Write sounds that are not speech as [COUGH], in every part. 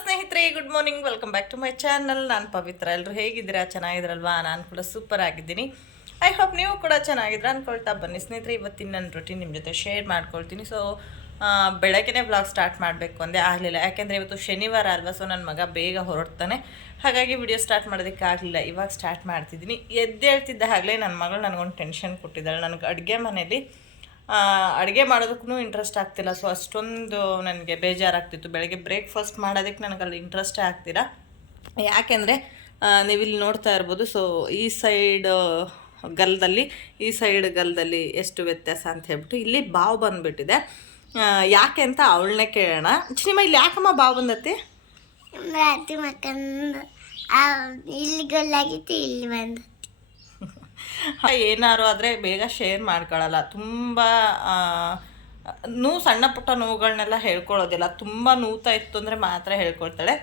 ಸ್ನೇಹಿತರೆ good morning welcome back to my channel ನಾನು ಪವಿತ್ರ. ಎಲ್ಲರೂ ಹೇಗಿದ್ದೀರಾ? ಚೆನ್ನಾಗಿದ್ರಲ್ವಾ? ನಾನು ಕೂಡ ಸೂಪರ್ ಆಗಿದ್ದೀನಿ. ಐ ಹೋಪ್ ನೀವು ಕೂಡ ಚೆನ್ನಾಗಿದ್ರೆ ಅಂದ್ಕೊಳ್ತಾ ಬನ್ನಿ. ಸ್ನೇಹಿತರೆ, ಇವತ್ತಿನ ನನ್ನ ರೊಟೀನ್ ನಿಮ್ಮ ಜೊತೆ ಶೇರ್ ಮಾಡ್ಕೊಳ್ತೀನಿ. ಸೊ ಬೆಳಗ್ಗೆನೇ ಬ್ಲಾಗ್ ಸ್ಟಾರ್ಟ್ ಮಾಡಬೇಕು ಅಂದೆ ಆಗಲಿಲ್ಲ. ಯಾಕೆಂದರೆ ಇವತ್ತು ಶನಿವಾರ ಅಲ್ವಾ ಸೊ ನನ್ನ ಮಗ ಬೇಗ ಹೊರಡ್ತಾನೆ. ಹಾಗಾಗಿ ವಿಡಿಯೋ ಸ್ಟಾರ್ಟ್ ಮಾಡೋದಕ್ಕೆ ಆಗಲಿಲ್ಲ. ಇವಾಗ ಸ್ಟಾರ್ಟ್ ಮಾಡ್ತಿದ್ದೀನಿ. ಎದ್ದೇಳ್ತಿದ್ದ ಆಗಲೇ ನನ್ನ ಮಗಳು ನನಗೊಂದು ಟೆನ್ಷನ್ ಕೊಟ್ಟಿದ್ದಾಳೆ. ನನಗೆ ಅಡುಗೆ ಮನೇಲಿ ಅಡುಗೆ ಮಾಡೋದಕ್ಕೂ ಇಂಟ್ರೆಸ್ಟ್ ಆಗ್ತಿಲ್ಲ. ಸೊ ಅಷ್ಟೊಂದು ನನಗೆ ಬೇಜಾರಾಗ್ತಿತ್ತು. ಬೆಳಗ್ಗೆ ಬ್ರೇಕ್ಫಾಸ್ಟ್ ಮಾಡೋದಕ್ಕೆ ನನಗೆ ಅಲ್ಲಿ ಇಂಟ್ರೆಸ್ಟೇ ಆಗ್ತಿಲ್ಲ. ಯಾಕೆಂದರೆ ನೀವಿಲ್ಲಿ ನೋಡ್ತಾ ಇರ್ಬೋದು ಸೊ ಈ ಸೈಡ್ ಗಲ್ದಲ್ಲಿ, ಈ ಸೈಡ್ ಗಲ್ದಲ್ಲಿ ಎಷ್ಟು ವ್ಯತ್ಯಾಸ ಅಂತ ಹೇಳ್ಬಿಟ್ಟು ಇಲ್ಲಿ ಬಾವು ಬಂದುಬಿಟ್ಟಿದೆ. ಯಾಕೆ ಅಂತ ಅವಳನ್ನೇ ಕೇಳೋಣ. ಚಿನಿಮ ಇಲ್ಲಿ ಯಾಕಮ್ಮ ಬಾವು ಬಂದತಿ? ಇಲ್ಲಿ ಗಲ್ಲಾಗಿತ್ತು, ಇಲ್ಲಿ ಬಂದು. [LAUGHS] ಏನಾರು ಆದರೆ ಬೇಗ ಶೇರ್ ಮಾಡ್ಕೊಳ್ಳಲ್ಲ ತುಂಬ ನೋವು ಸಣ್ಣ ಪುಟ್ಟ ನೋವುಗಳನ್ನೆಲ್ಲ ಹೇಳ್ಕೊಳ್ಳೋದಿಲ್ಲ ತುಂಬ ನೋವ್ತಾ ಇತ್ತು ಅಂದರೆ ಮಾತ್ರ ಹೇಳ್ಕೊಳ್ತಾಳೆ.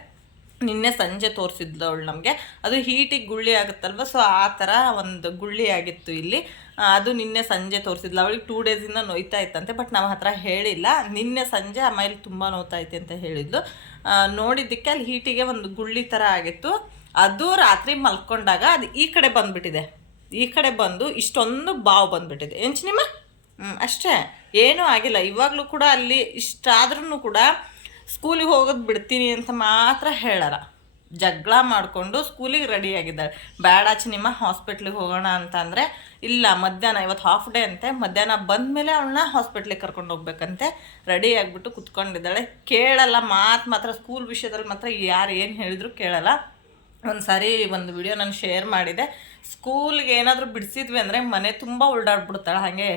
ನಿನ್ನೆ ಸಂಜೆ ತೋರಿಸಿದ್ಲು ಅವಳು ನಮಗೆ. ಅದು ಹೀಟಿಗೆ ಗುಳ್ಳಿ ಆಗುತ್ತಲ್ವ? ಸೊ ಆ ಥರ ಒಂದು ಗುಳ್ಳಿ ಆಗಿತ್ತು ಇಲ್ಲಿ. ಅದು ನಿನ್ನೆ ಸಂಜೆ ತೋರಿಸಿದ್ಲು. ಅವಳಿಗೆ ಟೂ ಡೇಸಿಂದ ನೋಯ್ತಾ ಇತ್ತಂತೆ ಬಟ್ ನಮ್ಮ ಹತ್ರ ಹೇಳಿಲ್ಲ. ನಿನ್ನೆ ಸಂಜೆ ಆಮೇಲೆ ತುಂಬ ನೋಯ್ತಾ ಐತೆ ಅಂತ ಹೇಳಿದ್ಲು. ನೋಡಿದ್ದಕ್ಕೆ ಅಲ್ಲಿ ಹೀಟಿಗೆ ಒಂದು ಗುಳ್ಳಿ ಥರ ಆಗಿತ್ತು. ಅದು ರಾತ್ರಿ ಮಲ್ಕೊಂಡಾಗ ಅದು ಈ ಕಡೆ ಬಂದ್ಬಿಟ್ಟಿದೆ. ಈ ಕಡೆ ಬಂದು ಇಷ್ಟೊಂದು ಬಾವು ಬಂದ್ಬಿಟ್ಟಿದೆ. ಏನು ನಿಮ್ಮ ಅಷ್ಟೇ. ಏನೂ ಆಗಿಲ್ಲ. ಇವಾಗಲೂ ಕೂಡ ಅಲ್ಲಿ ಇಷ್ಟಾದ್ರೂ ಕೂಡ ಸ್ಕೂಲಿಗೆ ಹೋಗೋದು ಬಿಡ್ತೀನಿ ಅಂತ ಮಾತ್ರ ಹೇಳಲ್ಲ. ಜಗಳ ಮಾಡಿಕೊಂಡು ಸ್ಕೂಲಿಗೆ ರೆಡಿ ಬ್ಯಾಡ ಬೇಡ ನಿಮ್ಮ ಹಾಸ್ಪಿಟ್ಲಿಗೆ ಹೋಗೋಣ ಅಂತ ಅಂದರೆ ಇಲ್ಲ, ಮಧ್ಯಾಹ್ನ, ಇವತ್ತು ಹಾಫ್ ಡೇ ಅಂತೆ. ಮಧ್ಯಾಹ್ನ ಬಂದಮೇಲೆ ಅವಳನ್ನ ಹಾಸ್ಪಿಟ್ಲಿಗೆ ಕರ್ಕೊಂಡು ಹೋಗ್ಬೇಕಂತೆ. ರೆಡಿ ಆಗಿಬಿಟ್ಟು ಕುತ್ಕೊಂಡಿದ್ದಾಳೆ. ಕೇಳಲ್ಲ, ಮಾತು ಮಾತ್ರ ಸ್ಕೂಲ್ ವಿಷಯದಲ್ಲಿ ಮಾತ್ರ ಯಾರು ಏನು ಹೇಳಿದ್ರು ಕೇಳಲ್ಲ. ಒಂದು ಸಾರಿ ಒಂದು ವಿಡಿಯೋ ನಾನು ಶೇರ್ ಮಾಡಿದೆ. ಸ್ಕೂಲ್ಗೆ ಏನಾದರೂ ಬಿಡಿಸಿದ್ವಿ ಅಂದರೆ ಮನೆ ತುಂಬ ಉಲ್ಡಾಡ್ಬಿಡ್ತಾಳೆ ಹಾಗೆ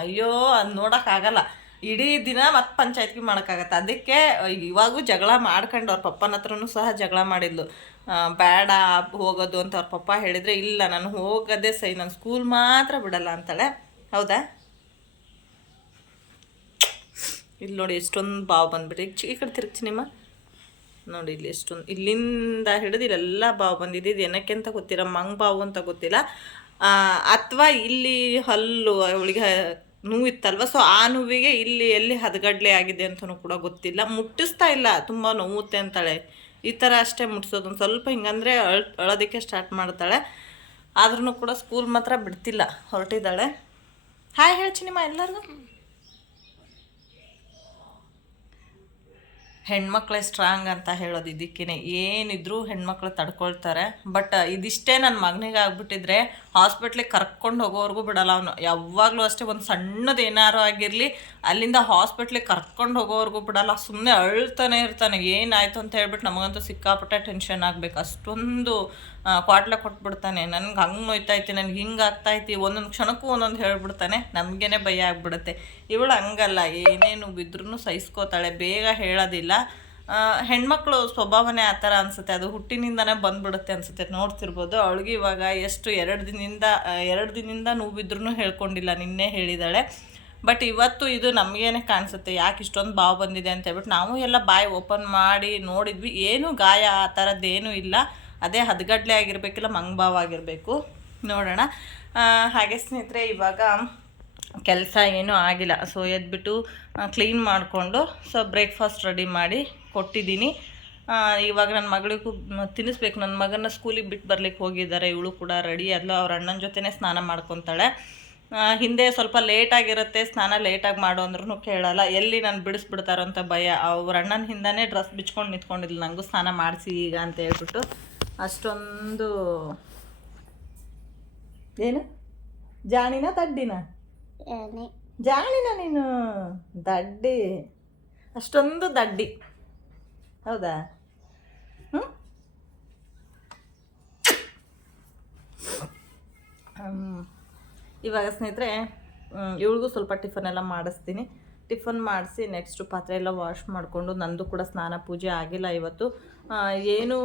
ಅಯ್ಯೋ, ಅದು ನೋಡೋಕ್ಕಾಗಲ್ಲ ಇಡೀ ದಿನ ಮತ್ತೆ ಪಂಚಾಯತ್ಗೆ ಮಾಡೋಕ್ಕಾಗತ್ತೆ. ಅದಕ್ಕೆ ಇವಾಗೂ ಜಗಳ ಮಾಡ್ಕೊಂಡು ಅವ್ರ ಪಪ್ಪನ ಹತ್ರನೂ ಸಹ ಜಗಳ ಮಾಡಿದ್ಲು. ಬೇಡ ಹೋಗೋದು ಅಂತ ಅವ್ರ ಪಪ್ಪ ಹೇಳಿದರೆ, ಇಲ್ಲ, ನಾನು ಹೋಗೋದೇ ಸೈ, ನಾನು ಸ್ಕೂಲ್ ಮಾತ್ರ ಬಿಡಲ್ಲ ಅಂತಾಳೆ. ಹೌದಾ? ಇಲ್ಲಿ ನೋಡಿ ಎಷ್ಟೊಂದು ಬಾವು ಬಂದ್ಬಿಟ್ಟು. ಈ ಕಡೆ ತಿರುಗ್ತೀನಿ ನಿಮ್ಮ. ನೋಡಿ, ಇಲ್ಲಿ ಎಷ್ಟೊಂದು ಇಲ್ಲಿಂದ ಹಿಡಿದು ಇಲ್ಲೆಲ್ಲ ಬಾವು ಬಂದಿದೆ. ಇದು ಏನಕ್ಕೆ ಅಂತ ಗೊತ್ತಿಲ್ಲ, ಮಂಗ್ ಬಾವು ಅಂತ ಗೊತ್ತಿಲ್ಲ. ಅಥವಾ ಇಲ್ಲಿ ಹಲ್ಲು, ಅವಳಿಗೆ ನೋವಿತ್ತಲ್ವ? ಸೊ ಆ ನೋವಿಗೆ ಇಲ್ಲಿ ಎಲ್ಲಿ ಹದಗಡ್ಲೆ ಆಗಿದೆ ಅಂತನೂ ಕೂಡ ಗೊತ್ತಿಲ್ಲ. ಮುಟ್ಟಿಸ್ತಾ ಇಲ್ಲ, ತುಂಬ ನೋವುತ್ತೆ ಅಂತಾಳೆ. ಈ ಥರ ಅಷ್ಟೇ ಮುಟ್ಸೋದು. ಒಂದು ಸ್ವಲ್ಪ ಹಿಂಗಂದರೆ ಅಳ್ ಅಳೋದಕ್ಕೆ ಸ್ಟಾರ್ಟ್ ಮಾಡ್ತಾಳೆ. ಆದ್ರೂ ಕೂಡ ಸ್ಕೂಲ್ ಮಾತ್ರ ಬಿಡ್ತಿಲ್ಲ, ಹೊರಟಿದ್ದಾಳೆ. ಹಾಯ್ ಹೇಳ್ತೀನಿ ನಿಮ್ಮ ಎಲ್ಲರಿಗೂ? ಹೆಣ್ಮಕ್ಳೇ ಸ್ಟ್ರಾಂಗ್ ಅಂತ ಹೇಳೋದು ಇದಕ್ಕೇನೆ. ಏನಿದ್ರೂ ಹೆಣ್ಮಕ್ಳು ತಡ್ಕೊಳ್ತಾರೆ. ಬಟ್ ಇದಿಷ್ಟೇ ನನ್ನ ಮಗನಿಗೆ ಆಗ್ಬಿಟ್ಟಿದ್ರೆ ಹಾಸ್ಪಿಟ್ಲಿಗೆ ಕರ್ಕೊಂಡು ಹೋಗೋವರೆಗೂ ಬಿಡಲ್ಲ ಅವನು. ಯಾವಾಗಲೂ ಅಷ್ಟೇ ಒಂದು ಸಣ್ಣದು ಏನಾರು ಆಗಿರಲಿ, ಅಲ್ಲಿಂದ ಹಾಸ್ಪಿಟ್ಲಿಗೆ ಕರ್ಕೊಂಡು ಹೋಗೋವರೆಗೂ ಬಿಡಲ್ಲ. ಸುಮ್ಮನೆ ಅಳ್ತಾನೆ ಇರ್ತಾನೆ. ಏನಾಯ್ತು ಅಂತ ಹೇಳ್ಬಿಟ್ಟು ನಮಗಂತೂ ಸಿಕ್ಕಾಪಟ್ಟೆ ಟೆನ್ಷನ್ ಆಗಬೇಕು. ಅಷ್ಟೊಂದು ಕ್ವಾಟ್ಲೆ ಕೊಟ್ಬಿಡ್ತಾನೆ. ನನ್ಗೆ ಹಂಗೆ ನೋಯ್ತೈತಿ ನನಗೆ ಹಿಂಗೆ ಆಗ್ತೈತಿ ಒಂದೊಂದು ಕ್ಷಣಕ್ಕೂ ಒಂದೊಂದು ಹೇಳ್ಬಿಡ್ತಾನೆ. ನಮಗೇನೆ ಭಯ ಆಗ್ಬಿಡುತ್ತೆ. ಇವಳು ಹಂಗಲ್ಲ ಏನೇನು ಬಿದ್ರೂ ಸಹಿಸ್ಕೋತಾಳೆ, ಬೇಗ ಹೇಳೋದಿಲ್ಲ. ಹೆಣ್ಮಕ್ಳು ಸ್ವಭಾವನೇ ಆ ಥರ ಅನಿಸುತ್ತೆ. ಅದು ಹುಟ್ಟಿನಿಂದನೇ ಬಂದ್ಬಿಡುತ್ತೆ ಅನಿಸುತ್ತೆ. ನೋಡ್ತಿರ್ಬೋದು, ಅವಳಿಗೆ ಇವಾಗ ಎಷ್ಟು ಎರಡು ದಿನದಿಂದ ಎರಡು ದಿನದಿಂದ ನೋವಿದ್ರೂ ಹೇಳ್ಕೊಂಡಿಲ್ಲ, ನಿನ್ನೆ ಹೇಳಿದಾಳೆ. ಬಟ್ ಇವತ್ತು ಇದು ನಮಗೇನೆ ಕಾಣಿಸುತ್ತೆ. ಯಾಕೆ ಇಷ್ಟೊಂದು ಬಾವು ಬಂದಿದೆ ಅಂತ ಹೇಳ್ಬಿಟ್ಟು ನಾವು ಎಲ್ಲ ಬಾಯಿ ಓಪನ್ ಮಾಡಿ ನೋಡಿದ್ವಿ. ಏನು ಗಾಯ ಆ ಥರದ್ದೇನೂ ಇಲ್ಲ. ಅದೇ ಹದಗಡ್ಲೆ ಆಗಿರಬೇಕಿಲ್ಲ ಮಂಗ್ಭಾವ್ ಆಗಿರಬೇಕು. ನೋಡೋಣ. ಹಾಗೆ ಸ್ನೇಹಿತರೆ, ಇವಾಗ ಕೆಲಸ ಏನೂ ಆಗಿಲ್ಲ. ಸೊ ಎದ್ಬಿಟ್ಟು ಕ್ಲೀನ್ ಮಾಡಿಕೊಂಡು ಸೊ ಬ್ರೇಕ್ಫಾಸ್ಟ್ ರೆಡಿ ಮಾಡಿ ಕೊಟ್ಟಿದ್ದೀನಿ. ಇವಾಗ ನನ್ನ ಮಗಳಿಗೂ ತಿನ್ನಿಸ್ಬೇಕು. ನನ್ನ ಮಗನ ಸ್ಕೂಲಿಗೆ ಬಿಟ್ಟು ಬರ್ಲಿಕ್ಕೆ ಹೋಗಿದ್ದಾರೆ. ಇವಳು ಕೂಡ ರೆಡಿ ಆದ್ಲು ಅವ್ರ ಅಣ್ಣನ ಜೊತೆನೇ ಸ್ನಾನ ಮಾಡ್ಕೊತಾಳೆ. ಹಿಂದೆ ಸ್ವಲ್ಪ ಲೇಟಾಗಿರುತ್ತೆ ಸ್ನಾನ ಲೇಟಾಗಿ ಮಾಡು ಅಂದ್ರೂ ಕೇಳಲ್ಲ. ಎಲ್ಲಿ ನಾನು ಬಿಡಿಸ್ಬಿಡ್ತಾರೋ ಅಂತ ಭಯ. ಅವ್ರ ಅಣ್ಣನ ಹಿಂದನೇ ಡ್ರೆಸ್ ಬಿಚ್ಕೊಂಡು ನಿಂತ್ಕೊಂಡಿದ್ಲು. ನನಗೂ ಸ್ನಾನ ಮಾಡಿಸಿ ಈಗ ಅಂತ ಹೇಳ್ಬಿಟ್ಟು ಅಷ್ಟೊಂದು ಏನು? ಜಾಣಿನ ತಡ್ಡಿನ? ಏನೇ. ಜಾಣಿನ ನೀನು? ದಡ್ಡಿ ಅಷ್ಟೊಂದು ದಡ್ಡಿ ಹೌದಾ? ಹ್ಞೂ ಇವಾಗ ಸ್ನೇಹಿತರೆ ಇವಳಿಗೂ ಸ್ವಲ್ಪ ಟಿಫನ್ ಎಲ್ಲ ಮಾಡಿಸ್ತೀನಿ. ಟಿಫನ್ ಮಾಡಿಸಿ ನೆಕ್ಸ್ಟು ಪಾತ್ರೆ ಎಲ್ಲ ವಾಶ್ ಮಾಡಿಕೊಂಡು ನಂದು ಕೂಡ ಸ್ನಾನ ಪೂಜೆ ಆಗಿಲ್ಲ ಇವತ್ತು. ಏನು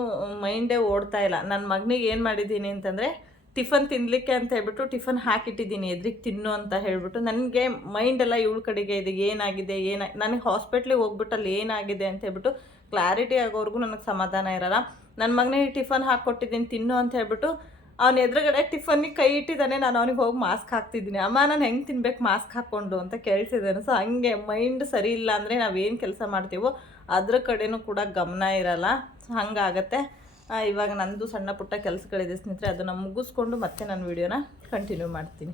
ಮೈಂಡೇ ಓಡ್ತಾ ಇಲ್ಲ. ನನ್ನ ಮಗನಿಗೆ ಏನು ಮಾಡಿದ್ದೀನಿ ಅಂತಂದರೆ, ಟಿಫನ್ ತಿನ್ನಲಿಕ್ಕೆ ಅಂತ ಹೇಳ್ಬಿಟ್ಟು ಟಿಫನ್ ಹಾಕಿಟ್ಟಿದ್ದೀನಿ, ಎದ್ರಿಗೆ ತಿನ್ನು ಅಂತ ಹೇಳ್ಬಿಟ್ಟು ನನಗೆ ಮೈಂಡೆಲ್ಲ ಇವಳ ಕಡೆಗೆ ಇದೆ. ಏನಾಗಿದೆ? ಏನ, ನನಗೆ ಹಾಸ್ಪಿಟ್ಲಿಗೆ ಹೋಗ್ಬಿಟ್ಟು ಅಲ್ಲಿ ಏನಾಗಿದೆ ಅಂತ ಹೇಳ್ಬಿಟ್ಟು ಕ್ಲಾರಿಟಿ ಆಗೋವರೆಗೂ ನನಗೆ ಸಮಾಧಾನ ಇರಲ್ಲ. ನನ್ನ ಮಗನಿಗೆ ಟಿಫನ್ ಹಾಕ್ಕೊಟ್ಟಿದ್ದೀನಿ, ತಿನ್ನು ಅಂತ ಹೇಳ್ಬಿಟ್ಟು ಅವ್ನ ಎದುರುಗಡೆ ಟಿಫನ್ನಿಗೆ ಕೈ ಇಟ್ಟಿದ್ದಾನೆ ನಾನು ಅವನಿಗೆ ಹೋಗಿ ಮಾಸ್ಕ್ ಹಾಕ್ತಿದ್ದೀನಿ. ಅಮ್ಮ ನಾನು ಹೆಂಗೆ ತಿನ್ಬೇಕು ಮಾಸ್ಕ್ ಹಾಕ್ಕೊಂಡು ಅಂತ ಕೇಳ್ತಿದ್ದಾನೆ. ಸೊ ಹಂಗೆ ಮೈಂಡ್ ಸರಿ ಇಲ್ಲ ಅಂದರೆ ನಾವೇನು ಕೆಲಸ ಮಾಡ್ತೀವೋ ಅದ್ರ ಕಡೆನೂ ಕೂಡ ಗಮನ ಇರಲ್ಲ. ಹಂಗಾಗತ್ತೆ. ಆ, ಇವಾಗ ನಂದು ಸಣ್ಣ ಪುಟ್ಟ ಕೆಲಸಗಳಿದೆ ಸ್ನೇಹಿತರೆ ಅದನ್ನು ಮುಗಿಸ್ಕೊಂಡು ಮತ್ತೆ ನಾನು ವಿಡಿಯೋನ ಕಂಟಿನ್ಯೂ ಮಾಡ್ತೀನಿ.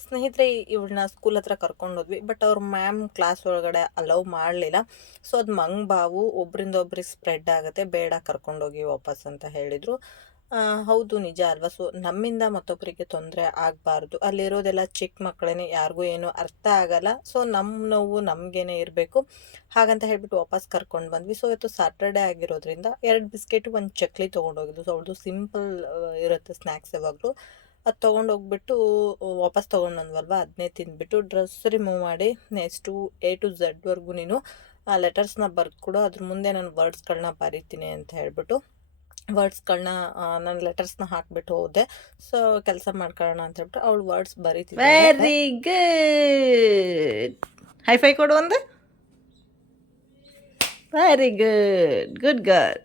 ಸ್ನೇಹಿತರೆ ಇವಳನ್ನ ಸ್ಕೂಲ್ ಹತ್ರ ಕರ್ಕೊಂಡು ಹೋದ್ವಿ ಬಟ್ ಅವ್ರ ಮ್ಯಾಮ್ ಕ್ಲಾಸ್ ಒಳಗಡೆ ಅಲೌ ಮಾಡಲಿಲ್ಲ. ಸೊ ಅದು ಮಂಗ್ ಬಾವು ಒಬ್ರಿಂದ ಒಬ್ರಿಗೆ ಸ್ಪ್ರೆಡ್ ಆಗುತ್ತೆ ಬೇಡ ಕರ್ಕೊಂಡೋಗಿ ವಾಪಸ್ ಅಂತ ಹೇಳಿದರು. ಹೌದು, ನಿಜ ಅಲ್ವಾ? ಸೊ ನಮ್ಮಿಂದ ಮತ್ತೊಬ್ಬರಿಗೆ ತೊಂದರೆ ಆಗಬಾರ್ದು. ಅಲ್ಲಿರೋದೆಲ್ಲ ಚಿಕ್ಕ ಮಕ್ಕಳೇ ಯಾರಿಗೂ ಏನು ಅರ್ಥ ಆಗಲ್ಲ. ಸೊ ನಮ್ಮ ನೋವು ನಮಗೇನೆ ಇರಬೇಕು. ಹಾಗಂತ ಹೇಳ್ಬಿಟ್ಟು ವಾಪಸ್ ಕರ್ಕೊಂಡು ಬಂದ್ವಿ. ಸೊ ಇವತ್ತು ಸಾಟರ್ಡೆ ಆಗಿರೋದ್ರಿಂದ ಎರಡು ಬಿಸ್ಕೆಟ್, ಒಂದು ಚಕ್ಲಿ ತೊಗೊಂಡೋಗಿದ್ದು ಸೊ ಅವ್ರದ್ದು ಸಿಂಪಲ್ ಇರುತ್ತೆ ಸ್ನ್ಯಾಕ್ಸ್ ಯಾವಾಗಲೂ. ಅದು ತೊಗೊಂಡೋಗ್ಬಿಟ್ಟು ವಾಪಸ್ ತೊಗೊಂಡು ಬಂದ್ವಲ್ವ? ಅದನ್ನೇ ತಿಂದ್ಬಿಟ್ಟು ಡ್ರೆಸ್ ರಿಮೂವ್ ಮಾಡಿ, ನೆಕ್ಸ್ಟು ಎ ಟು ಝಡ್ವರೆಗೂ ನೀನು, ಆ ಲೆಟರ್ಸ್ನ ಕೂಡ ಅದ್ರ ಮುಂದೆ ನಾನು ವರ್ಡ್ಸ್ಗಳನ್ನ ಬರಿತೀನಿ ಅಂತ ಹೇಳ್ಬಿಟ್ಟು. ವರ್ಡ್ಸ್ಗಳನ್ನ ನನ್ನ ಲೆಟರ್ಸ್ನ ಹಾಕ್ಬಿಟ್ಟು ಹೋದೆ. ಸೊ ಕೆಲಸ ಮಾಡ್ಕೊಳ್ಳೋಣ ಅಂತ ಹೇಳ್ಬಿಟ್ಟು ಅವಳು ವರ್ಡ್ಸ್ ಬರೀತೀವಿ ವೆರಿ ಗುಡ್ ಹೈ ಫೈ ಕೊಡು ಒಂದು. ವೆರಿ ಗುಡ್ ಗುಡ್ ಗರ್ಲ್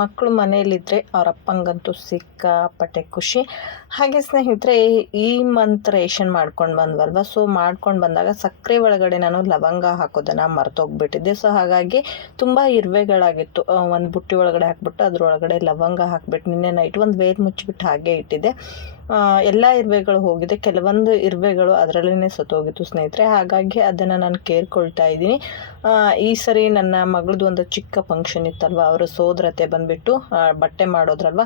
ಮಕ್ಕಳು ಮನೆಯಲ್ಲಿದ್ದರೆ ಅವ್ರ ಅಪ್ಪಂಗಂತೂ ಸಿಕ್ಕಾಪಟ್ಟೆ ಖುಷಿ. ಹಾಗೆ ಸ್ನೇಹಿತರೆ, ಈ ಮಂತ್ ರೇಷನ್ ಮಾಡ್ಕೊಂಡು ಬಂದ್ವಲ್ವ? ಸೊ ಮಾಡ್ಕೊಂಡು ಬಂದಾಗ ಸಕ್ಕರೆ ಒಳಗಡೆ ನಾನು ಲವಂಗ ಹಾಕೋದನ್ನು ಮರ್ತೋಗ್ಬಿಟ್ಟಿದ್ದೆ. ಸೊ ಹಾಗಾಗಿ ತುಂಬ ಇರುವೆಗಳಾಗಿತ್ತು. ಒಂದು ಬುಟ್ಟಿ ಒಳಗಡೆ ಹಾಕ್ಬಿಟ್ಟು ಅದರೊಳಗಡೆ ಲವಂಗ ಹಾಕ್ಬಿಟ್ಟು ನಿನ್ನೆ ನೈಟ್ ಒಂದು ವೇದ್ ಮುಚ್ಚಿಬಿಟ್ಟು ಹಾಗೆ ಇಟ್ಟಿದ್ದೆ. ಎಲ್ಲ ಇರುವೆಗಳು ಹೋಗಿದೆ. ಕೆಲವೊಂದು ಇರುವೆಗಳು ಅದರಲ್ಲೇ ಸತ್ತೋಗಿತ್ತು ಸ್ನೇಹಿತರೆ. ಹಾಗಾಗಿ ಅದನ್ನು ನಾನು ಕೇರ್ಕೊಳ್ತಾ ಇದ್ದೀನಿ. ಈ ಸರಿ ನನ್ನ ಮಗಳದ್ದು ಒಂದು ಚಿಕ್ಕ ಫಂಕ್ಷನ್ ಇತ್ತಲ್ವ? ಅವರು ಸೋದರತೆ ಬಂದುಬಿಟ್ಟು ಬಟ್ಟೆ ಮಾಡೋದ್ರಲ್ವ?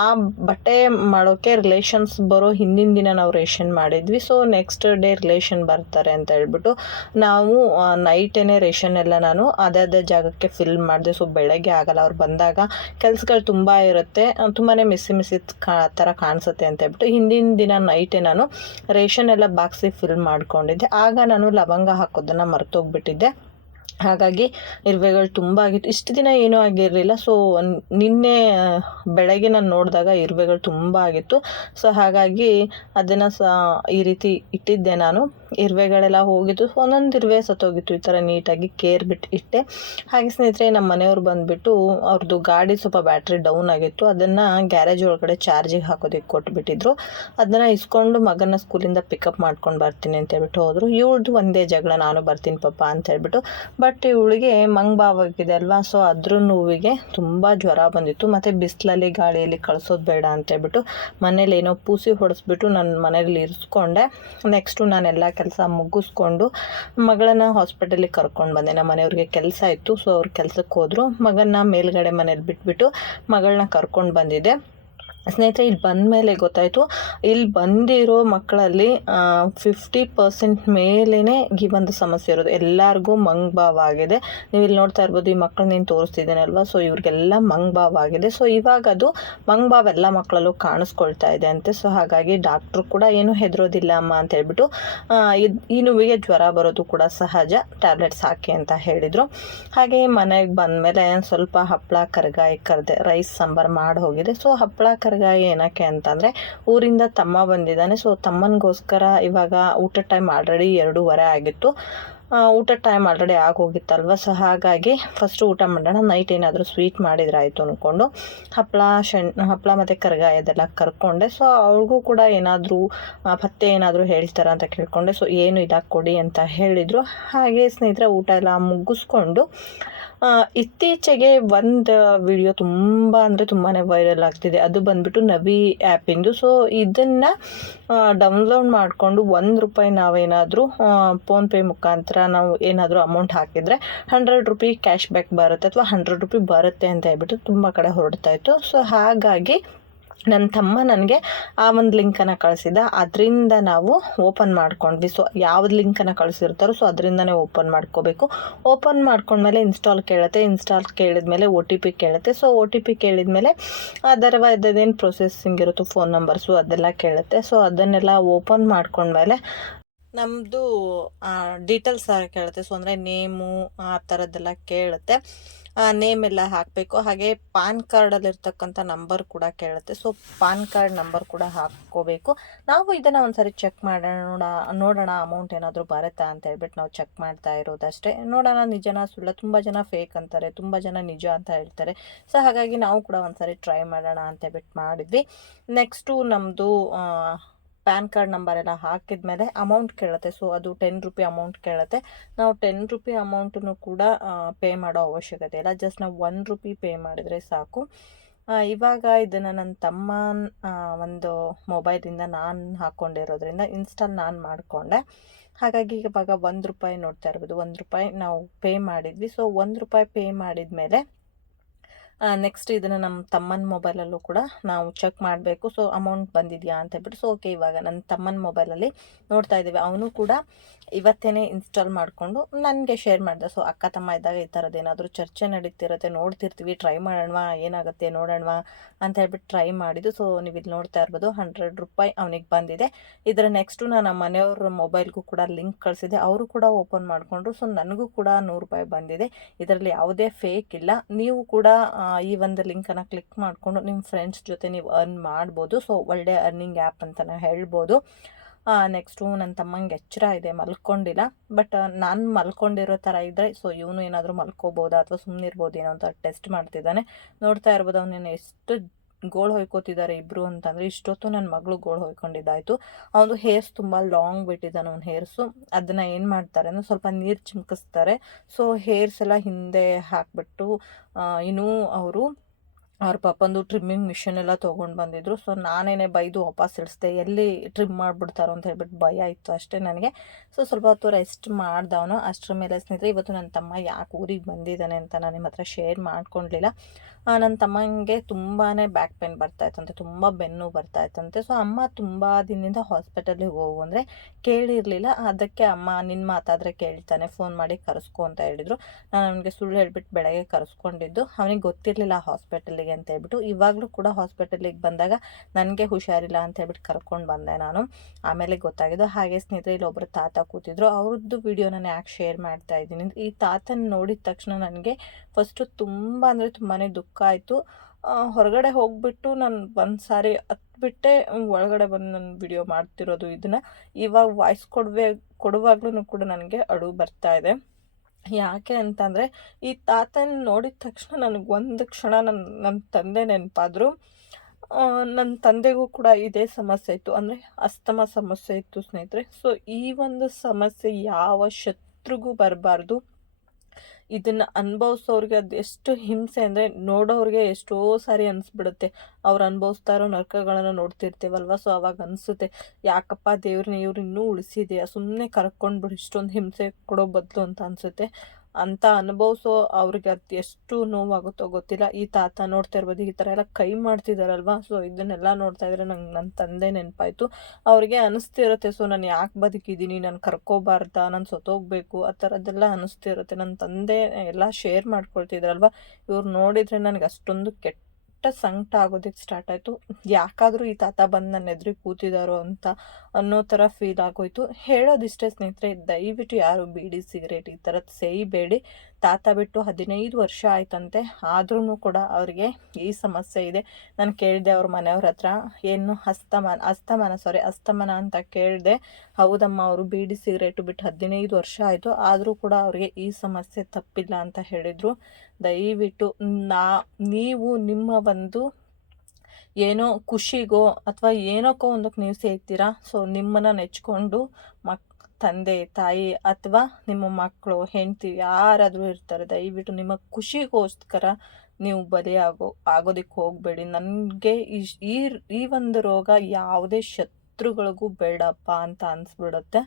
ಆ ಬಟ್ಟೆ ಮಾಡೋಕ್ಕೆ ರಿಲೇಷನ್ಸ್ ಬರೋ ಹಿಂದಿನ ದಿನ ನಾವು ರೇಷನ್ ಮಾಡಿದ್ವಿ. ಸೊ ನೆಕ್ಸ್ಟ್ ಡೇ ರಿಲೇಷನ್ ಬರ್ತಾರೆ ಅಂತ ಹೇಳ್ಬಿಟ್ಟು ನಾವು ನೈಟೇನೆ ರೇಷನ್ ಎಲ್ಲ ನಾನು ಅದೇ ಅದೇ ಜಾಗಕ್ಕೆ ಫಿಲ್ ಮಾಡಿದೆ. ಸೊ ಬೆಳಗ್ಗೆ ಆಗಲ್ಲ. ಅವ್ರು ಬಂದಾಗ ಕೆಲ್ಸಗಳು ತುಂಬ ಇರುತ್ತೆ. ತುಂಬಾ ಮಿಸ್ಸಿ ಮಿಸ್ಸಿ ಕಾ ಥರ ಕಾಣಿಸುತ್ತೆ ಅಂತ ಹೇಳ್ಬಿಟ್ಟು ಹಿಂದಿನ ದಿನ ನೈಟೇ ನಾನು ರೇಷನ್ ಎಲ್ಲ ಬಾಕ್ಸಿಗೆ ಫಿಲ್ ಮಾಡ್ಕೊಂಡಿದ್ದೆ. ಆಗ ನಾನು ಲವಂಗ ಹಾಕೋದನ್ನು ಮರ್ತೋಗ್ಬಿಟ್ಟಿದ್ದೆ. ಹಾಗಾಗಿ ಇರುವೆಗಳು ತುಂಬ ಆಗಿತ್ತು. ಇಷ್ಟು ದಿನ ಏನೂ ಆಗಿರಲಿಲ್ಲ. ಸೊ ನಿನ್ನೆ ಬೆಳಗ್ಗೆ ನಾನು ನೋಡಿದಾಗ ಇರುವೆಗಳು ತುಂಬ ಆಗಿತ್ತು. ಸೊ ಹಾಗಾಗಿ ಅದನ್ನು ಸಹ ಈ ರೀತಿ ಇಟ್ಟಿದ್ದೆ ನಾನು. ಇರುವೆಗಳೆಲ್ಲ ಹೋಗಿತ್ತು. ಒಂದೊಂದು ಇರುವೆ ಸತ್ತೋಗಿತ್ತು. ಈ ಥರ ನೀಟಾಗಿ ಕೇರ್ ಬಿಟ್ಟು ಇಟ್ಟೆ. ಹಾಗೆ ಸ್ನೇಹಿತರೆ ನಮ್ಮ ಮನೆಯವ್ರು ಬಂದುಬಿಟ್ಟು ಅವ್ರದ್ದು ಗಾಡಿ ಸ್ವಲ್ಪ ಬ್ಯಾಟ್ರಿ ಡೌನ್ ಆಗಿತ್ತು. ಅದನ್ನು ಗ್ಯಾರೇಜ್ ಒಳಗಡೆ ಚಾರ್ಜಿಗೆ ಹಾಕೋದಕ್ಕೆ ಕೊಟ್ಬಿಟ್ಟಿದ್ರು. ಅದನ್ನು ಇಸ್ಕೊಂಡು ಮಗನ ಸ್ಕೂಲಿಂದ ಪಿಕಪ್ ಮಾಡ್ಕೊಂಡು ಬರ್ತೀನಿ ಅಂತ ಹೇಳ್ಬಿಟ್ಟು ಹೋದರು. ಇವ್ರದ್ದು ಒಂದೇ ಜಗಳ. ನಾನು ಬರ್ತೀನಿ ಪಪ್ಪ ಅಂತ ಹೇಳ್ಬಿಟ್ಟು. ಬಟ್ ಇವಳಿಗೆ ಮಂಗ್ಬಾವಾಗಿದೆ ಅಲ್ವಾ? ಸೊ ಅದ್ರ ನೋವಿಗೆ ತುಂಬ ಜ್ವರ ಬಂದಿತ್ತು. ಮತ್ತು ಬಿಸಿಲಲ್ಲಿ ಗಾಳಿಯಲ್ಲಿ ಕಳಿಸೋದು ಬೇಡ ಅಂತ ಹೇಳ್ಬಿಟ್ಟು ಮನೇಲಿ ಏನೋ ಪೂಸಿ ಹೊಡೆಸ್ಬಿಟ್ಟು ನನ್ನ ಮನೇಲಿ ಇರಿಸ್ಕೊಂಡೆ. ನೆಕ್ಸ್ಟು ನಾನೆಲ್ಲ ಕೆಲಸ ಮುಗಿಸ್ಕೊಂಡು ಮಗಳನ್ನ ಹಾಸ್ಪಿಟಲಿಗೆ ಕರ್ಕೊಂಡು ಬಂದೆ. ನಮ್ಮ ಮನೆಯವ್ರಿಗೆ ಕೆಲಸ ಇತ್ತು. ಸೊ ಅವ್ರು ಕೆಲಸಕ್ಕೆ ಹೋದರು. ಮಗನ್ನ ಮೇಲ್ಗಡೆ ಮನೇಲಿ ಬಿಟ್ಬಿಟ್ಟು ಮಗಳನ್ನ ಕರ್ಕೊಂಡು ಬಂದಿದ್ದೆ. ಸ್ನೇಹಿತರೆ, ಇಲ್ಲಿ ಬಂದ ಮೇಲೆ ಗೊತ್ತಾಯಿತು. ಇಲ್ಲಿ ಬಂದಿರೋ ಮಕ್ಕಳಲ್ಲಿ ಫಿಫ್ಟಿ ಪರ್ಸೆಂಟ್ ಮೇಲೇ ಈ ಒಂದು ಸಮಸ್ಯೆ ಇರೋದು. ಎಲ್ಲರಿಗೂ ಮಂಗ್ಭಾವ ಆಗಿದೆ. ನೀವು ಇಲ್ಲಿ ನೋಡ್ತಾ ಇರ್ಬೋದು, ಈ ಮಕ್ಕಳು ನೀನು ತೋರಿಸ್ತಿದ್ದೀನಲ್ವ ಸೊ ಇವ್ರಿಗೆಲ್ಲ ಮಂಗ್ಭಾವ ಆಗಿದೆ. ಸೊ ಇವಾಗ ಅದು ಮಂಗ್ಭಾವ ಎಲ್ಲ ಮಕ್ಕಳಲ್ಲೂ ಕಾಣಿಸ್ಕೊಳ್ತಾ ಇದೆ ಅಂತೆ. ಸೊ ಹಾಗಾಗಿ ಡಾಕ್ಟ್ರು ಕೂಡ ಏನು ಹೆದರೋದಿಲ್ಲ ಅಮ್ಮ ಅಂತ ಹೇಳ್ಬಿಟ್ಟು ಈ ನುವಿಗೆ ಜ್ವರ ಬರೋದು ಕೂಡ ಸಹಜ. ಟ್ಯಾಬ್ಲೆಟ್ಸ್ ಹಾಕಿ ಅಂತ ಹೇಳಿದರು. ಹಾಗೆ ಮನೆಗೆ ಬಂದಮೇಲೆ ಸ್ವಲ್ಪ ಹಪ್ಪಳ ಕರ್ಗಾಯಿ, ಕರೆದೆ ರೈಸ್ ಸಾಂಬಾರು ಮಾಡಿ ಹೋಗಿದೆ ಸೊ ಹಪ್ಪಳ ಕರ್ಗಾಯಿ ಏನಕ್ಕೆ ಅಂತಂದರೆ ಊರಿಂದ ತಮ್ಮ ಬಂದಿದ್ದಾನೆ. ಸೊ ತಮ್ಮನಿಗೋಸ್ಕರ ಇವಾಗ ಊಟ ಟೈಮ್ ಆಲ್ರೆಡಿ ಎರಡೂವರೆ ಆಗಿತ್ತು. ಊಟ ಟೈಮ್ ಆಲ್ರೆಡಿ ಆಗೋಗಿತ್ತಲ್ವ? ಸೊ ಹಾಗಾಗಿ ಫಸ್ಟು ಊಟ ಮಾಡೋಣ. ನೈಟ್ ಏನಾದರೂ ಸ್ವೀಟ್ ಮಾಡಿದ್ರೆ ಆಯಿತು ಅಂದ್ಕೊಂಡು ಹಪ್ಪಳ ಶಣ್ ಹಪ್ಪಳ ಮತ್ತು ಕರ್ಗಾಯ ಅದೆಲ್ಲ ಕರ್ಕೊಂಡೆ. ಸೊ ಅವ್ರಿಗೂ ಕೂಡ ಏನಾದರೂ ಪತ್ತೆ ಏನಾದರೂ ಹೇಳ್ತಾರ ಅಂತ ಕೇಳಿಕೊಂಡೆ. ಸೊ ಏನು ಇದಾಗಿ ಕೊಡಿ ಅಂತ ಹೇಳಿದರು. ಹಾಗೆ ಸ್ನೇಹಿತರೆ, ಊಟ ಎಲ್ಲ ಮುಗಿಸ್ಕೊಂಡು ಇತ್ತೀಚೆಗೆ ಒಂದು ವಿಡಿಯೋ ತುಂಬ ಅಂದರೆ ತುಂಬಾ ವೈರಲ್ ಆಗ್ತಿದೆ. ಅದು ಬಂದ್ಬಿಟ್ಟು ನವಿ ಆ್ಯಪಿಂದು ಸೊ ಇದನ್ನು ಡೌನ್ಲೋಡ್ ಮಾಡಿಕೊಂಡು ಒಂದು ರೂಪಾಯಿ ನಾವೇನಾದರೂ ಫೋನ್ಪೇ ಮುಖಾಂತರ ನಾವು ಏನಾದರೂ ಅಮೌಂಟ್ ಹಾಕಿದರೆ ಹಂಡ್ರೆಡ್ ರುಪಿ ಕ್ಯಾಶ್ ಬ್ಯಾಕ್ ಬರುತ್ತೆ ಅಥವಾ ಹಂಡ್ರೆಡ್ ರುಪಿ ಬರುತ್ತೆ ಅಂತ ಹೇಳ್ಬಿಟ್ಟು ತುಂಬ ಕಡೆ ಹೊರಡ್ತಾ ಇತ್ತು. ಸೊ ಹಾಗಾಗಿ ನನ್ನ ತಮ್ಮ ನನಗೆ ಆ ಒಂದು ಲಿಂಕನ್ನು ಕಳಿಸಿದ. ಅದರಿಂದ ನಾವು ಓಪನ್ ಮಾಡ್ಕೊಂಡ್ವಿ. ಸೊ ಯಾವ್ದು ಲಿಂಕನ್ನು ಕಳಿಸಿರ್ತಾರೋ ಸೊ ಅದರಿಂದನೇ ಓಪನ್ ಮಾಡ್ಕೋಬೇಕು. ಓಪನ್ ಮಾಡ್ಕೊಂಡ್ಮೇಲೆ ಇನ್ಸ್ಟಾಲ್ ಕೇಳುತ್ತೆ. ಇನ್ಸ್ಟಾಲ್ ಕೇಳಿದ್ಮೇಲೆ ಒ ಟಿ ಪಿ ಕೇಳುತ್ತೆ. ಸೊ ಒ ಟಿ ಪಿ ಕೇಳಿದ್ಮೇಲೆ ಅದರ ಅದೇನು ಪ್ರೊಸೆಸಿಂಗ್ ಇರುತ್ತೋ ಫೋನ್ ನಂಬರ್ಸು ಅದೆಲ್ಲ ಕೇಳುತ್ತೆ. ಸೊ ಅದನ್ನೆಲ್ಲ ಓಪನ್ ಮಾಡ್ಕೊಂಡ್ಮೇಲೆ ನಮ್ಮದು ಡೀಟೇಲ್ಸ್ ಕೇಳುತ್ತೆ. ಸೊ ಅಂದರೆ ನೇಮು, ಆ ಥರದ್ದೆಲ್ಲ ಕೇಳುತ್ತೆ. ನೇಮ್ ಎಲ್ಲ ಹಾಕಬೇಕು. ಹಾಗೆ ಪಾನ್ ಕಾರ್ಡಲ್ಲಿರ್ತಕ್ಕಂಥ ನಂಬರ್ ಕೂಡ ಕೇಳುತ್ತೆ. ಸೊ ಪಾನ್ ಕಾರ್ಡ್ ನಂಬರ್ ಕೂಡ ಹಾಕ್ಕೋಬೇಕು. ನಾವು ಇದನ್ನು ಒಂದ್ಸರಿ ಚೆಕ್ ಮಾಡೋಣ, ನೋಡ, ನೋಡೋಣ ಅಮೌಂಟ್ ಏನಾದರೂ ಬರುತ್ತಾ ಅಂತ ಹೇಳ್ಬಿಟ್ಟು ನಾವು ಚೆಕ್ ಮಾಡ್ತಾ ಇರೋದಷ್ಟೇ. ನೋಡೋಣ, ನಿಜನ, ಸುಳ್ಳ, ತುಂಬ ಜನ ಫೇಕ್ ಅಂತಾರೆ, ತುಂಬ ಜನ ನಿಜ ಅಂತ ಹೇಳ್ತಾರೆ. ಸೊ ಹಾಗಾಗಿ ನಾವು ಕೂಡ ಒಂದ್ಸರಿ ಟ್ರೈ ಮಾಡೋಣ ಅಂತ ಹೇಳ್ಬಿಟ್ಟು ಮಾಡಿದ್ವಿ. ನೆಕ್ಸ್ಟು ನಮ್ಮದು ಪ್ಯಾನ್ ಕಾರ್ಡ್ ನಂಬರ್ ಎಲ್ಲ ಹಾಕಿದ ಮೇಲೆ ಅಮೌಂಟ್ ಕೇಳುತ್ತೆ. ಸೊ ಅದು ಟೆನ್ ರುಪಿ ಅಮೌಂಟ್ ಕೇಳುತ್ತೆ. ನಾವು ಟೆನ್ ರುಪಿ ಅಮೌಂಟನ್ನು ಕೂಡ ಪೇ ಮಾಡೋ ಅವಶ್ಯಕತೆ ಇಲ್ಲ. ಜಸ್ಟ್ ನಾವು ಒನ್ ರುಪಿ ಪೇ ಮಾಡಿದರೆ ಸಾಕು. ಇವಾಗ ಇದನ್ನು ನನ್ನ ತಮ್ಮ ಒಂದು ಮೊಬೈಲಿಂದ ನಾನು ಹಾಕ್ಕೊಂಡಿರೋದ್ರಿಂದ ಇನ್ಸ್ಟಾಲ್ ನಾನು ಮಾಡಿಕೊಂಡೆ. ಹಾಗಾಗಿ ಇವಾಗ ಒಂದು ರೂಪಾಯಿ ನೋಡ್ತಾ ಇರ್ಬೋದು. ಒಂದು ರೂಪಾಯಿ ನಾವು ಪೇ ಮಾಡಿದ್ವಿ. ಸೊ ಒಂದು ರೂಪಾಯಿ ಪೇ ಮಾಡಿದ ಮೇಲೆ ನೆಕ್ಸ್ಟ್ ಇದನ್ನು ನಮ್ಮ ತಮ್ಮನ ಮೊಬೈಲಲ್ಲೂ ಕೂಡ ನಾವು ಚೆಕ್ ಮಾಡಬೇಕು. ಸೊ ಅಮೌಂಟ್ ಬಂದಿದೆಯಾ ಅಂತ ಹೇಳ್ಬಿಟ್ಟು. ಸೊ ಓಕೆ ಇವಾಗ ನನ್ನ ತಮ್ಮನ ಮೊಬೈಲಲ್ಲಿ ನೋಡ್ತಾ ಇದ್ದೀವಿ. ಅವನು ಕೂಡ ಇವತ್ತೇನೆ ಇನ್ಸ್ಟಾಲ್ ಮಾಡಿಕೊಂಡು ನನಗೆ ಶೇರ್ ಮಾಡಿದೆ. ಸೊ ಅಕ್ಕ ತಮ್ಮ ಇದ್ದಾಗ ಈ ಥರದ್ದು ಏನಾದರೂ ಚರ್ಚೆ ನಡೀತಿರುತ್ತೆ, ನೋಡ್ತಿರ್ತೀವಿ ಟ್ರೈ ಮಾಡೋಣ ಏನಾಗುತ್ತೆ ನೋಡೋಣ ಅಂತ ಹೇಳ್ಬಿಟ್ಟು ಟ್ರೈ ಮಾಡಿದ್ದು. ಸೊ ನೀವು ಇಲ್ಲಿ ನೋಡ್ತಾ ಇರ್ಬೋದು. ಹಂಡ್ರೆಡ್ ರೂಪಾಯಿ ಅವನಿಗೆ ಬಂದಿದೆ. ಇದರ ನೆಕ್ಸ್ಟು ನಾನು ನಮ್ಮ ಮನೆಯವ್ರ ಮೊಬೈಲ್ಗೂ ಕೂಡ ಲಿಂಕ್ ಕಳಿಸಿದೆ. ಅವರು ಕೂಡ ಓಪನ್ ಮಾಡಿಕೊಂಡ್ರು. ಸೊ ನನಗೂ ಕೂಡ ನೂರು ರೂಪಾಯಿ ಬಂದಿದೆ. ಇದರಲ್ಲಿ ಯಾವುದೇ ಫೇಕ್ ಇಲ್ಲ. ನೀವು ಕೂಡ ಈ ಒಂದು ಲಿಂಕನ್ನು ಕ್ಲಿಕ್ ಮಾಡಿಕೊಂಡು ನಿಮ್ಮ ಫ್ರೆಂಡ್ಸ್ ಜೊತೆ ನೀವು ಅರ್ನ್ ಮಾಡ್ಬೋದು. ಸೊ ಒಳ್ಳೆ ಅರ್ನಿಂಗ್ ಆ್ಯಪ್ ಅಂತಲೇ ಹೇಳ್ಬೋದು. ನೆಕ್ಸ್ಟು ನನ್ನ ತಮ್ಮಂಗೆ ಎಚ್ಚರ ಇದೆ, ಮಲ್ಕೊಂಡಿಲ್ಲ. ಬಟ್ ನಾನು ಮಲ್ಕೊಂಡಿರೋ ಥರ ಇದ್ದರೆ ಸೊ ಇವನು ಏನಾದರೂ ಮಲ್ಕೋಬೋದಾ ಅಥವಾ ಸುಮ್ಮನೆ ಇರ್ಬೋದೇನೋ ಅಂತ ಟೆಸ್ಟ್ ಮಾಡ್ತಿದ್ದಾನೆ. ನೋಡ್ತಾ ಇರ್ಬೋದು ಅವನೇನು ಎಷ್ಟು ಗೋಳು ಹೊಯ್ಕೋತಿದ್ದಾರೆ ಇಬ್ಬರು ಅಂತಂದರೆ ಇಷ್ಟೊತ್ತು ನನ್ನ ಮಗಳು ಗೋಳು ಹೊಯ್ಕೊಂಡಿದ್ದಾಯಿತು. ಅವನು ಹೇರ್ಸ್ ತುಂಬ ಲಾಂಗ್ ಬಿಟ್ಟಿದ್ದಾನೆ ಅವ್ನ ಹೇರ್ಸು ಅದನ್ನು ಏನು ಮಾಡ್ತಾರೆ ಅಂದರೆ ಸ್ವಲ್ಪ ನೀರು ಚಿಮ್ಕಿಸ್ತಾರೆ. ಸೊ ಹೇರ್ಸ್ ಎಲ್ಲ ಹಿಂದೆ ಹಾಕ್ಬಿಟ್ಟು ಇನ್ನೂ ಅವರು ಅವ್ರ ಪಾಪಂದು ಟ್ರಿಮ್ಮಿಂಗ್ ಮಿಷನ್ ಎಲ್ಲ ತೊಗೊಂಡು ಬಂದಿದ್ರು. ಸೊ ನಾನೇನೆ ಬೈದು ವಾಪಸ್ ಇಳಿಸ್ದೆ. ಎಲ್ಲಿ ಟ್ರಿಮ್ ಮಾಡಿಬಿಡ್ತಾರೋ ಅಂತ ಹೇಳ್ಬಿಟ್ಟು ಭಯ ಇತ್ತು ಅಷ್ಟೇ ನನಗೆ. ಸೊ ಸ್ವಲ್ಪ ಹೊತ್ತು ರೆಸ್ಟ್ ಮಾಡ್ದವನು ಅಷ್ಟರ ಮೇಲೆ ಸ್ನೇಹಿತರೆ, ಇವತ್ತು ನನ್ನ ತಮ್ಮ ಯಾಕೆ ಊರಿಗೆ ಬಂದಿದ್ದಾನೆ ಅಂತ ನಾನು ನಿಮ್ಮ ಹತ್ರ ಶೇರ್ ಮಾಡ್ಕೊಳ್ಲಿಲ್ಲ ನನ್ನ ತಮ್ಮಂಗೆ ತುಂಬಾ ಬ್ಯಾಕ್ ಪೇನ್ ಬರ್ತಾ ಇತ್ತಂತೆ ತುಂಬ ಬೆನ್ನು ಬರ್ತಾ ಇತ್ತಂತೆ ಸೊ ಅಮ್ಮ ತುಂಬ ದಿನದಿಂದ ಹಾಸ್ಪಿಟಲಿಗೆ ಹೋಗು ಅಂದರೆ ಕೇಳಿರಲಿಲ್ಲ. ಅದಕ್ಕೆ ಅಮ್ಮ ನಿನ್ನ ಮಾತಾದರೆ ಕೇಳ್ತಾನೆ ಫೋನ್ ಮಾಡಿ ಕರೆಸ್ಕೊ ಅಂತ ಹೇಳಿದರು. ನಾನು ಅವನಿಗೆ ಸುಳ್ಳು ಹೇಳ್ಬಿಟ್ಟು ಬೆಳಗ್ಗೆ ಕರೆಸ್ಕೊಂಡಿದ್ದು. ಅವನಿಗೆ ಗೊತ್ತಿರಲಿಲ್ಲ ಹಾಸ್ಪಿಟಲಿಗೆ ಅಂತ ಹೇಳ್ಬಿಟ್ಟು. ಇವಾಗಲೂ ಕೂಡ ಹಾಸ್ಪಿಟಲಿಗೆ ಬಂದಾಗ ನನಗೆ ಹುಷಾರಿಲ್ಲ ಅಂತ ಹೇಳ್ಬಿಟ್ಟು ಕರ್ಕೊಂಡು ಬಂದೆ ನಾನು. ಆಮೇಲೆ ಗೊತ್ತಾಗಿದ್ದು ಹಾಗೆ ಸ್ನೇಹಿತರೆ ಇಲ್ಲಿ ಒಬ್ಬರು ತಾತ ಕೂತಿದ್ರು. ಅವ್ರದ್ದು ವಿಡಿಯೋ ನಾನು ಯಾಕೆ ಶೇರ್ ಮಾಡ್ತಾ ಇದ್ದೀನಿ? ಈ ತಾತನ ನೋಡಿದ ತಕ್ಷಣ ನನಗೆ ಫಸ್ಟು ತುಂಬ ಅಂದರೆ ತುಂಬಾ ದುಃಖ ಆಯಿತು ಹೊರಗಡೆ ಹೋಗ್ಬಿಟ್ಟು ನಾನು ಒಂದು ಸಾರಿ ಹತ್ಬಿಟ್ಟೆ ಒಳಗಡೆ ಬಂದು ನಾನು ವಿಡಿಯೋ ಮಾಡ್ತಿರೋದು ಇದನ್ನು. ಇವಾಗ ವಾಯ್ಸ್ ಕೊಡುವೆ ಕೊಡುವಾಗ್ಲೂ ಕೂಡ ನನಗೆ ಅಳು ಬರ್ತಾ ಇದೆ. ಯಾಕೆ ಅಂತಂದರೆ, ಈ ತಾತನ ನೋಡಿದ ತಕ್ಷಣ ನನಗೆ ಒಂದು ಕ್ಷಣ ನನ್ನ ನನ್ನ ತಂದೆ ನೆನಪಾದರು. ನನ್ನ ತಂದೆಗೂ ಕೂಡ ಇದೇ ಸಮಸ್ಯೆ ಇತ್ತು. ಅಂದರೆ ಅಸ್ತಮ ಸಮಸ್ಯೆ ಇತ್ತು ಸ್ನೇಹಿತರೆ. ಸೊ ಈ ಒಂದು ಸಮಸ್ಯೆ ಯಾವ ಶತ್ರುಗೂ ಬರಬಾರ್ದು. ಇದನ್ನು ಅನುಭವಿಸೋರಿಗೆ ಅದು ಎಷ್ಟು ಹಿಂಸೆ ಅಂದರೆ ನೋಡೋರಿಗೆ ಎಷ್ಟೋ ಸಾರಿ ಅನಿಸ್ಬಿಡುತ್ತೆ. ಅವ್ರು ಅನುಭವಿಸ್ತಾ ಇರೋ ನರಕಗಳನ್ನು ನೋಡ್ತಿರ್ತೀವಲ್ವ? ಸೊ ಅವಾಗ ಅನಿಸುತ್ತೆ, ಯಾಕಪ್ಪ ದೇವ್ರನ್ನ ಇವ್ರು ಇನ್ನೂ ಉಳಿಸಿದೆಯಾ? ಸುಮ್ಮನೆ ಕರ್ಕೊಂಡ್ಬಿಡು ಇಷ್ಟೊಂದು ಹಿಂಸೆ ಕೊಡೋ ಬದಲು ಅಂತ ಅನಿಸುತ್ತೆ. ಅಂತ ಅನುಭವಿಸೋ ಅವ್ರಿಗೆ ಅದು ಎಷ್ಟು ನೋವಾಗುತ್ತೋ ಗೊತ್ತಿಲ್ಲ. ಈ ತಾತ ನೋಡ್ತಾ ಇರ್ಬೋದು, ಈ ಥರ ಎಲ್ಲ ಕೈ ಮಾಡ್ತಿದಾರಲ್ವಾ? ಸೊ ಇದನ್ನೆಲ್ಲ ನೋಡ್ತಾ ಇದ್ರೆ ನಂಗೆ ನನ್ನ ತಂದೆ ನೆನಪಾಯಿತು. ಅವ್ರಿಗೆ ಅನಿಸ್ತಿರುತ್ತೆ ಸೊ ನಾನು ಯಾಕೆ ಬದುಕಿದ್ದೀನಿ? ನಾನು ಕರ್ಕೋಬಾರ್ದಾ? ನಾನು ಸೊತೋಗ್ಬೇಕು ಆ ಥರದ್ದೆಲ್ಲ ಅನಿಸ್ತಿರುತ್ತೆ ನನ್ನ ತಂದೆ ಎಲ್ಲ ಶೇರ್ ಮಾಡ್ಕೊಳ್ತಿದ್ರಲ್ವ? ಇವ್ರು ನೋಡಿದರೆ ನನಗೆ ಅಷ್ಟೊಂದು ಕೆಟ್ಟ ಸಂಕಟ ಆಗೋದಕ್ಕೆ ಸ್ಟಾರ್ಟ್ ಆಯಿತು. ಯಾಕಾದರೂ ಈ ತಾತ ಬಂದು ನನ್ನ ಎದುರಿಗೆ ಕೂತಿದಾರೋ ಅಂತ ಅನ್ನೋ ಥರ ಫೀಲ್ ಆಗೋಯ್ತು. ಹೇಳೋದಿಷ್ಟೇ ಸ್ನೇಹಿತರೆ, ದಯವಿಟ್ಟು ಯಾರು ಬೀಡಿ ಸಿಗರೇಟ್ ಈ ಥರದ್ದು ಸೇಯಬೇಡಿ ತಾತ ಬಿಟ್ಟು ಹದಿನೈದು ವರ್ಷ ಆಯ್ತಂತೆ ಆದ್ರೂ ಕೂಡ ಅವರಿಗೆ ಈ ಸಮಸ್ಯೆ ಇದೆ. ನಾನು ಕೇಳಿದೆ ಅವ್ರ ಮನೆಯವ್ರ ಹತ್ರ, ಏನು ಅಸ್ತಮಾನ ಅಸ್ತಮಾನ ಸಾರಿ ಅಸ್ತಮಾನ ಅಂತ ಕೇಳಿದೆ, ಹೌದಮ್ಮ, ಅವರು ಬೀಡಿ ಸಿಗರೇಟು ಬಿಟ್ಟು ಹದಿನೈದು ವರ್ಷ ಆಯಿತು, ಆದರೂ ಕೂಡ ಅವರಿಗೆ ಈ ಸಮಸ್ಯೆ ತಪ್ಪಿಲ್ಲ ಅಂತ ಹೇಳಿದರು. ದಯವಿಟ್ಟು ನಾ, ನೀವು ನಿಮ್ಮ ಒಂದು ಏನೋ ಖುಷಿಗೋ ಅಥವಾ ಏನಕ್ಕೋ ಒಂದಕ್ಕೆ ನೀವು ಸೇರ್ತೀರಾ, ಸೊ ನಿಮ್ಮನ್ನು ನೆಚ್ಕೊಂಡು ಮಕ್ ತಂದೆ, ತಾಯಿ ಅಥವಾ ನಿಮ್ಮ ಮಕ್ಕಳು, ಹೆಂಡತಿ ಯಾರಾದರೂ ಇರ್ತಾರೆ, ದಯವಿಟ್ಟು ನಿಮ್ಮ ಖುಷಿಗೋಸ್ಕರ ನೀವು ಬಲಿಯಾಗೋ ಆಗೋದಕ್ಕೆ ಹೋಗಬೇಡಿ. ನನಗೆ ಈ ಈ ಒಂದು ರೋಗ ಯಾವುದೇ ಶತ್ರುಗಳಿಗೂ ಬೇಡಪ್ಪ ಅಂತ ಅನಿಸ್ಬಿಡುತ್ತೆ.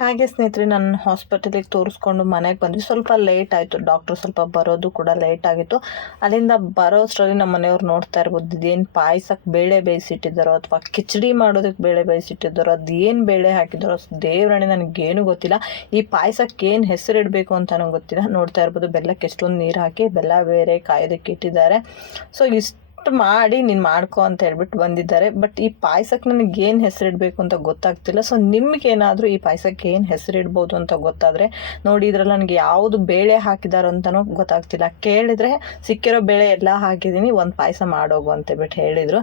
ಹಾಗೆ ಸ್ನೇಹಿತರೆ, ನಾನು ಹಾಸ್ಪಿಟಲಿಗೆ ತೋರಿಸ್ಕೊಂಡು ಮನೆಗೆ ಬಂದ್ವಿ. ಸ್ವಲ್ಪ ಲೇಟ್ ಆಯಿತು. ಡಾಕ್ಟ್ರು ಸ್ವಲ್ಪ ಬರೋದು ಕೂಡ ಲೇಟ್ ಆಗಿತ್ತು. ಅಲ್ಲಿಂದ ಬರೋಷ್ಟರಲ್ಲಿ ನಮ್ಮ ಮನೆಯವ್ರು ನೋಡ್ತಾ ಇರ್ಬೋದು, ಇದೇನು ಪಾಯಸಕ್ಕೆ ಬೇಳೆ ಬೇಯಿಸಿಟ್ಟಿದ್ದಾರೋ ಅಥವಾ ಕಿಚಡಿ ಮಾಡೋದಕ್ಕೆ ಬೇಳೆ ಬೇಯಿಸಿಟ್ಟಿದ್ದಾರೋ ಅದು ಏನು ಬೇಳೆ ಹಾಕಿದ್ದಾರೋ ದೇವರಣೆ ನನಗೇನು ಗೊತ್ತಿಲ್ಲ. ಈ ಪಾಯಸಕ್ಕೆ ಏನು ಹೆಸರಿಡಬೇಕು ಅಂತಲೂ ಗೊತ್ತಿಲ್ಲ. ನೋಡ್ತಾ ಇರ್ಬೋದು, ಬೆಲ್ಲಕ್ಕೆ ಎಷ್ಟೊಂದು ನೀರು ಹಾಕಿ ಬೆಲ್ಲ ಬೇರೆ ಕಾಯೋದಕ್ಕೆ ಇಟ್ಟಿದ್ದಾರೆ. ಸೊ ಇಷ್ಟು ಮಾಡಿ ನೀನು ಮಾಡ್ಕೊ ಅಂತ ಹೇಳ್ಬಿಟ್ಟು ಬಂದಿದ್ದಾರೆ. ಬಟ್ ಈ ಪಾಯಸಕ್ಕೆ ನನಗೆ ಏನು ಹೆಸರಿಡಬೇಕು ಅಂತ ಗೊತ್ತಾಗ್ತಿಲ್ಲ. ಸೊ ನಿಮಗೇನಾದರೂ ಈ ಪಾಯಸಕ್ಕೆ ಏನು ಹೆಸರಿಡ್ಬೋದು ಅಂತ ಗೊತ್ತಾದರೆ ನೋಡಿ, ಇದ್ರಲ್ಲಿ ನನಗೆ ಯಾವುದು ಬೇಳೆ ಹಾಕಿದಾರೋ ಅಂತಲೂ ಗೊತ್ತಾಗ್ತಿಲ್ಲ. ಕೇಳಿದರೆ ಸಿಕ್ಕಿರೋ ಬೇಳೆ ಎಲ್ಲ ಹಾಕಿದ್ದೀನಿ. ಒಂದು ಪಾಯಸ ಮಾಡೋಗು ಅಂತ ಬಿಟ್ಟು ಹೇಳಿದರು.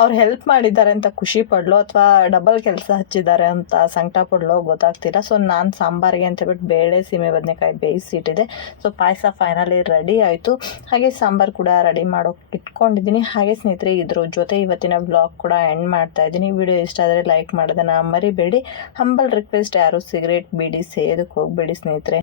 ಅವ್ರು ಹೆಲ್ಪ್ ಮಾಡಿದ್ದಾರೆ ಅಂತ ಖುಷಿ ಪಡ್ಲೋ ಅಥವಾ ಡಬಲ್ ಕೆಲಸ ಹಚ್ಚಿದ್ದಾರೆ ಅಂತ ಸಂಕಟ ಪಡ್ಲೋ ಗೊತ್ತಾಗ್ತಿಲ್ಲ. ಸೊ ನಾನು ಸಾಂಬಾರಿಗೆ ಅಂತ ಹೇಳ್ಬಿಟ್ಟು ಬೇಳೆ, ಸೀಮೆ ಬದನೆಕಾಯಿ ಬೇಯಿಸಿಟ್ಟಿದ್ದೆ ಸೊ ಪಾಯಸ ಫೈನಲಿ ರೆಡಿ ಆಯಿತು. ಹಾಗೆ ಸಾಂಬಾರು ಕೂಡ ರೆಡಿ ಮಾಡೋಕೆ ಇಟ್ಕೊಂಡಿದ್ದೀನಿ. ಹಾಗೆ ಸ್ನೇಹಿತರೆ, ಇದ್ರ ಜೊತೆ ಇವತ್ತಿನ ಬ್ಲಾಗ್ ಕೂಡ ಎಂಡ್ ಮಾಡ್ತಾ ಇದ್ದೀನಿ. ವಿಡಿಯೋ ಇಷ್ಟ ಆದರೆ ಲೈಕ್ ಮಾಡೋದನ್ನ ಮರಿಬೇಡಿ. ಹಂಬಲ್ ರಿಕ್ವೆಸ್ಟ್ ಯಾರು ಸಿಗರೇಟ್ ಬೀಡಿ ಸೇದಕ್ಕೆ ಹೋಗಬೇಡಿ ಸ್ನೇಹಿತರೆ.